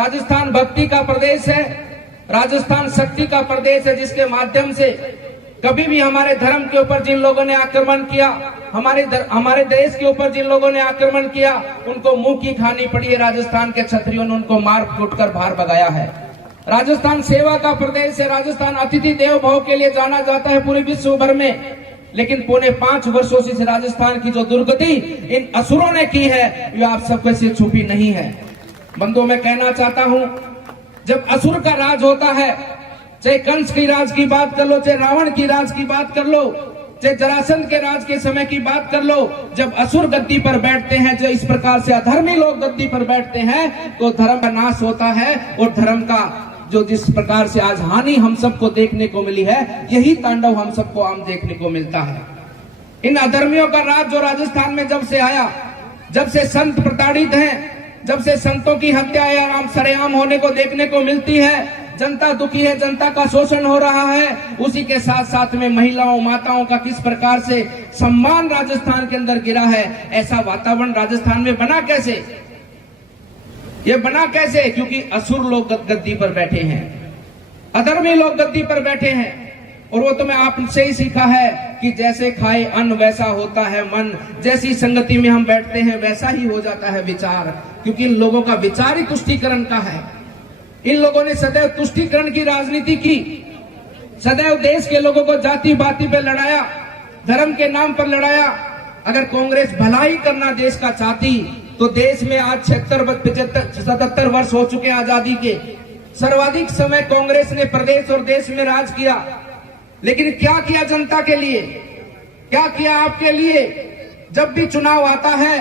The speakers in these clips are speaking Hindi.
राजस्थान भक्ति का प्रदेश है, राजस्थान शक्ति का प्रदेश है, जिसके माध्यम से कभी भी हमारे धर्म के ऊपर जिन लोगों ने आक्रमण किया, हमारे देश के ऊपर जिन लोगों ने आक्रमण किया, उनको मुंह की खानी पड़ी है। राजस्थान के क्षत्रियों ने उनको मार कूट कर बाहर भगाया है। राजस्थान सेवा का प्रदेश है, राजस्थान अतिथि देव भव के लिए जाना जाता है पूरे विश्व भर में। लेकिन पौने 5 वर्षों से राजस्थान की जो दुर्गति इन असुरों ने की है, ये आप सबके से छुपी नहीं है। बंधुओं, मैं कहना चाहता हूं, जब असुर का राज होता है, चाहे कंस की राज की बात कर लो, चाहे रावण की राज की बात कर लो, चाहे जरासंध के राज के समय की बात कर लो, जब असुर गद्दी पर बैठते हैं, जो इस प्रकार से अधर्मी लोग गद्दी पर बैठते हैं, तो धर्म का नाश होता है। और धर्म का जो जिस प्रकार से आज हानि हम सबको देखने को मिली है, यही तांडव हम सबको आम देखने को मिलता है। इन अधर्मियों का राज जो राजस्थान में जब से आया, जब से संत प्रताड़ित हैं, जब से संतों की हत्या आम सरेआम होने को देखने को मिलती है, जनता दुखी है, जनता का शोषण हो रहा है, उसी के साथ साथ में महिलाओं माताओं का किस प्रकार से सम्मान राजस्थान के अंदर गिरा है। ऐसा वातावरण राजस्थान में बना कैसे? ये बना कैसे? क्योंकि असुर लोग गद्दी पर बैठे हैं, अधर्मी लोग गद्दी पर बैठे हैं। और वो तो मैं आपसे ही सीखा है कि जैसे खाए अन्न वैसा होता है मन, जैसी संगति में हम बैठते हैं वैसा ही हो जाता है विचार। क्योंकि इन लोगों का विचार ही तुष्टीकरण का है। इन लोगों ने सदैव तुष्टीकरण की राजनीति की, सदैव देश के लोगों को जाति बाती पे लड़ाया, धर्म के नाम पर लड़ाया। अगर कांग्रेस भलाई करना देश का चाहती, तो देश में आज 77 वर्ष हो चुके आजादी के, सर्वाधिक समय कांग्रेस ने प्रदेश और देश में राज किया। लेकिन क्या किया जनता के लिए, क्या किया आपके लिए? जब भी चुनाव आता है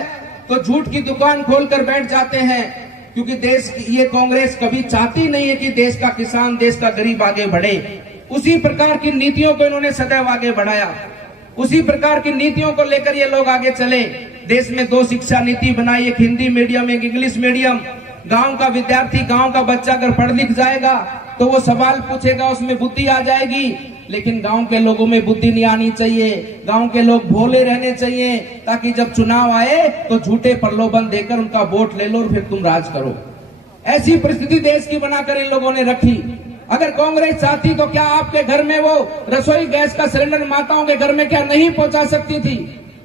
तो झूठ की दुकान खोलकर बैठ जाते हैं। क्योंकि देश की ये कांग्रेस कभी चाहती नहीं है कि देश का किसान, देश का गरीब आगे बढ़े। उसी प्रकार की नीतियों को इन्होंने सदैव आगे बढ़ाया, उसी प्रकार की नीतियों को लेकर ये लोग आगे चले। देश में 2 शिक्षा नीति बनाई, एक हिंदी मीडियम, एक इंग्लिश मीडियम। गांव का विद्यार्थी, गांव का बच्चा अगर पढ़ लिख जाएगा तो वो सवाल पूछेगा, उसमें बुद्धि आ जाएगी। लेकिन गांव के लोगों में बुद्धि नहीं आनी चाहिए, गांव के लोग भोले रहने चाहिए, ताकि जब चुनाव आए तो झूठे प्रलोभन देकर उनका वोट ले लो और फिर तुम राज करो। ऐसी परिस्थिति देश की बनाकर इन लोगों ने रखी। अगर कांग्रेस चाहती तो क्या आपके घर में वो रसोई गैस का सिलेंडर माताओं के घर में क्या नहीं पहुंचा सकती थी?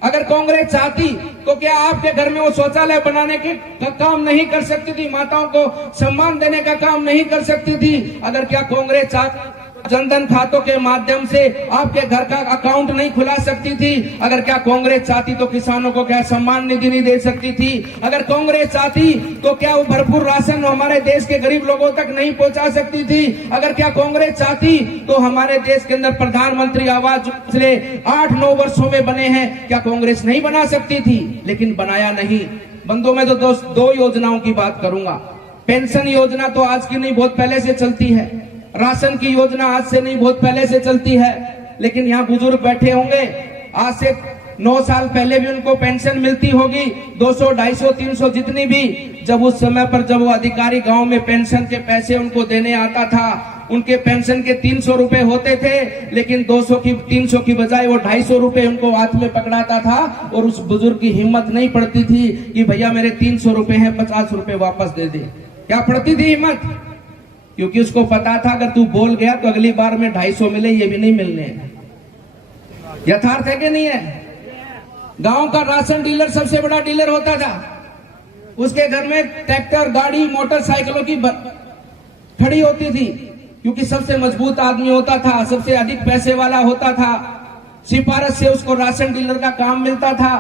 अगर कांग्रेस चाहती तो क्या आपके घर में वो शौचालय बनाने के काम नहीं कर सकती थी? माताओं को सम्मान देने का काम नहीं कर सकती थी? अगर क्या कांग्रेस चाहती जनधन खातों के माध्यम से आपके घर का अकाउंट नहीं खुला सकती थी? अगर क्या कांग्रेस चाहती तो किसानों को क्या सम्मान निधि नहीं दे सकती थी? अगर कांग्रेस चाहती तो क्या वो भरपूर राशन हमारे देश के गरीब लोगों तक नहीं पहुंचा सकती थी? अगर क्या कांग्रेस चाहती तो हमारे देश के अंदर प्रधानमंत्री आवास पिछले 8-9 वर्षों में बने हैं, क्या कांग्रेस नहीं बना सकती थी? लेकिन बनाया नहीं। बंधुओं, मैं तो 2 योजनाओं की बात करूंगा। पेंशन योजना तो आज की नहीं, बहुत पहले से चलती है। राशन की योजना आज से नहीं, बहुत पहले से चलती है। लेकिन यहाँ बुजुर्ग बैठे होंगे, आज से 9 साल पहले भी उनको पेंशन मिलती होगी, 200, 250, 300 जितनी भी। जब उस समय पर जब वो अधिकारी गांव में पेंशन के पैसे उनको देने आता था, उनके पेंशन के 300 रुपए होते थे, लेकिन 300 की बजाय वो 250 रुपए उनको हाथ में पकड़ाता था। और उस बुजुर्ग की हिम्मत नहीं पड़ती थी कि भैया मेरे 300 रुपए हैं, 50 रुपए वापस दे दे। क्या पड़ती थी हिम्मत? क्योंकि उसको पता था अगर तू बोल गया तो अगली बार में 250 मिले, ये भी नहीं मिलने। यथार्थ है कि नहीं है? गांव का राशन डीलर सबसे बड़ा डीलर होता था। उसके घर में ट्रैक्टर, गाड़ी, मोटरसाइकिलों की खड़ी होती थी, क्योंकि सबसे मजबूत आदमी होता था, सबसे अधिक पैसे वाला होता था। सिफारिश से उसको राशन डीलर का काम मिलता था।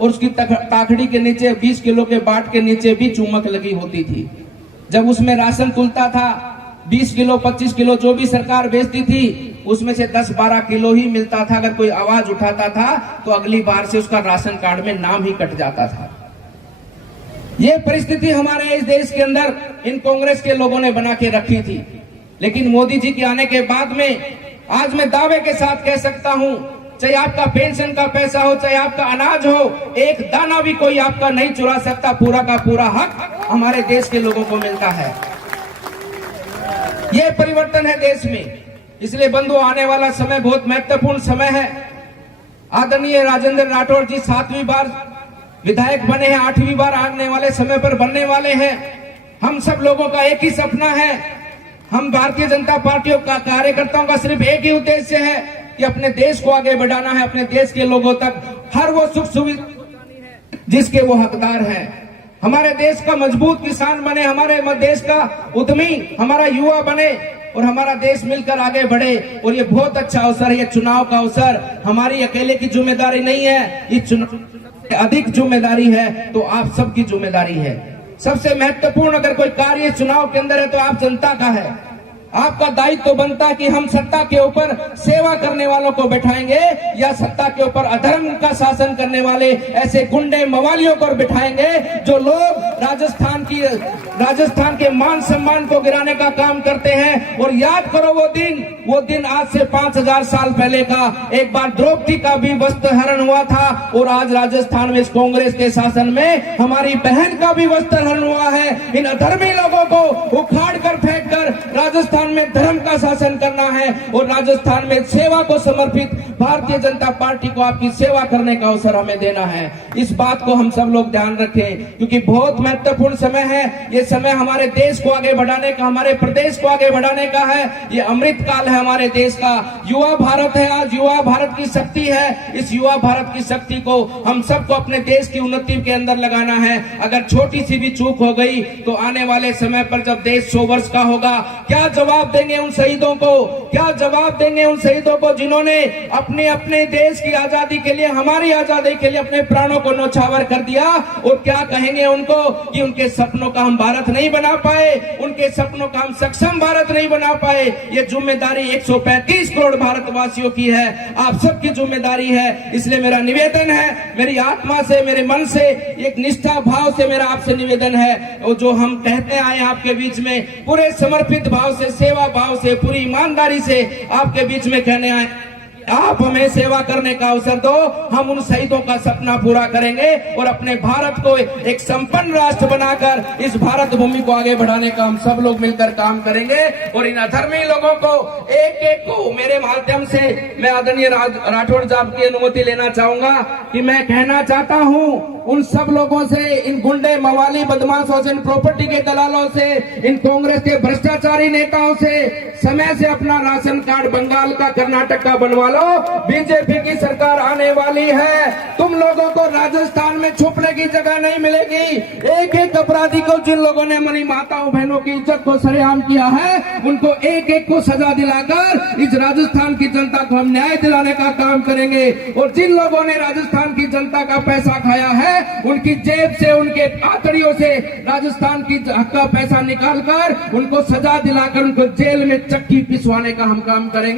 और उसकी ताखड़ी के नीचे 20 किलो के बाट के नीचे भी चुम्बक लगी होती थी। जब उसमें राशन तुलता था, 20 किलो 25 किलो जो भी सरकार बेचती थी, उसमें से 10-12 किलो ही मिलता था। अगर कोई आवाज उठाता था तो अगली बार से उसका राशन कार्ड में नाम ही कट जाता था। ये परिस्थिति हमारे इस देश के अंदर इन कांग्रेस के लोगों ने बना के रखी थी। लेकिन मोदी जी के आने के बाद में आज मैं दावे के साथ कह सकता हूं, चाहे आपका पेंशन का पैसा हो, चाहे आपका अनाज हो, एक दाना भी कोई आपका नहीं चुरा सकता। पूरा का पूरा हक हमारे देश के लोगों को मिलता है। ये परिवर्तन है देश में। इसलिए बंधु, आने वाला समय बहुत महत्वपूर्ण समय है। आदरणीय राजेंद्र राठौड़ जी 7वीं बार विधायक बने हैं, 8वीं बार आने वाले समय पर बनने वाले हैं। हम सब लोगों का एक ही सपना है। हम भारतीय जनता पार्टी का कार्यकर्ताओं का सिर्फ एक ही उद्देश्य है कि अपने देश को आगे बढ़ाना है, अपने देश के लोगों तक हर वो सुख सुविधा जिसके वो हकदार हैं। हमारे देश का मजबूत किसान बने, हमारे देश का उद्यमी हमारा युवा बने और हमारा देश मिलकर आगे बढ़े। और ये बहुत अच्छा अवसर है, ये चुनाव का अवसर हमारी अकेले की जिम्मेदारी नहीं है, ये चुनाव अधिक जिम्मेदारी है तो आप सबकी जिम्मेदारी है। सबसे महत्वपूर्ण अगर कोई कार्य चुनाव के अंदर है तो आप जनता का है। आपका दायित्व तो बनता है कि हम सत्ता के ऊपर सेवा करने वालों को बैठाएंगे या सत्ता के ऊपर अधर्म का शासन करने वाले ऐसे गुंडे मवालियों को बैठाएंगे जो लोग राजस्थान के मान सम्मान को गिराने का काम करते हैं। और याद करो वो दिन आज से 5000 साल पहले का, एक बार द्रौपदी का भी वस्त्र हरण हुआ था और आज राजस्थान में इस कांग्रेस के शासन में हमारी बहन का भी वस्त्र हरण हुआ है। इन अधर्मी लोगों को उखाड़ कर फेंक कर राजस्थान में धर्म का शासन करना है और राजस्थान में सेवा को समर्पित भारतीय जनता पार्टी को आपकी सेवा करने का अवसर हमें देना है। इस बात को हम सब लोग ध्यान रखें क्योंकि बहुत महत्वपूर्ण समय है। ये समय हमारे देश को आगे बढ़ाने का, हमारे प्रदेश को आगे बढ़ाने का है। ये अमृत काल है हमारे देश का। युवा भारत है, आज युवा भारत की शक्ति है। इस युवा भारत की शक्ति को हम सबको अपने देश की उन्नति के अंदर लगाना है। अगर छोटी सी भी चूक हो गई तो आने वाले समय पर जब देश 100 वर्ष का होगा, क्या जवाब देंगे उन शहीदों को? क्या जवाब देंगे उन शहीदों को जिन्होंने अपने देश की आजादी के लिए, हमारी आजादी के लिए अपने प्राणों को न्यौछावर कर दिया? और क्या कहेंगे उनको कि उनके सपनों का हम भारत नहीं बना पाए, उनके सपनों का हम सक्षम भारत नहीं बना पाए? ये जिम्मेदारी 135 करोड़ भारतवासियों की है, आप सबकी जिम्मेदारी है। इसलिए मेरा निवेदन है, मेरी आत्मा से, मेरे मन से, एक निष्ठा भाव से मेरा आपसे निवेदन है, और जो हम कहते आए आपके बीच में पूरे समर्पित भाव से, सेवा भाव से, पूरी ईमानदारी से आपके बीच में कहने आए, आप हमें सेवा करने का अवसर दो। हम उन शहीदों का सपना पूरा करेंगे और अपने भारत को एक संपन्न राष्ट्र बनाकर इस भारत भूमि को आगे बढ़ाने का हम सब लोग मिलकर काम करेंगे। और इन अधर्मी लोगों को एक एक को मेरे माध्यम से मैं आदरणीय राठौड़ साहब की अनुमति लेना चाहूंगा कि मैं कहना चाहता हूं उन सब लोगों से, इन गुंडे मवाली बदमाशों से, इन प्रॉपर्टी के दलालों से, इन कांग्रेस के भ्रष्टाचारी नेताओं से समय से अपना राशन कार्ड बंगाल का, कर्नाटक का बनवा लो। बीजेपी की सरकार आने वाली है, तुम लोगों को राजस्थान में छुपने की जगह नहीं मिलेगी। एक एक अपराधी को, जिन लोगों ने हमारी माताओं बहनों की इज्जत को सरेआम किया है, उनको एक एक को सजा दिलाकर इस राजस्थान की जनता को हम न्याय दिलाने का काम करेंगे। और जिन लोगों ने राजस्थान की जनता का पैसा खाया है, उनकी जेब से, उनके आतड़ियों से राजस्थान की हक का पैसा निकालकर उनको सजा दिलाकर उनको जेल में चक्की पिसवाने का हम काम करेंगे।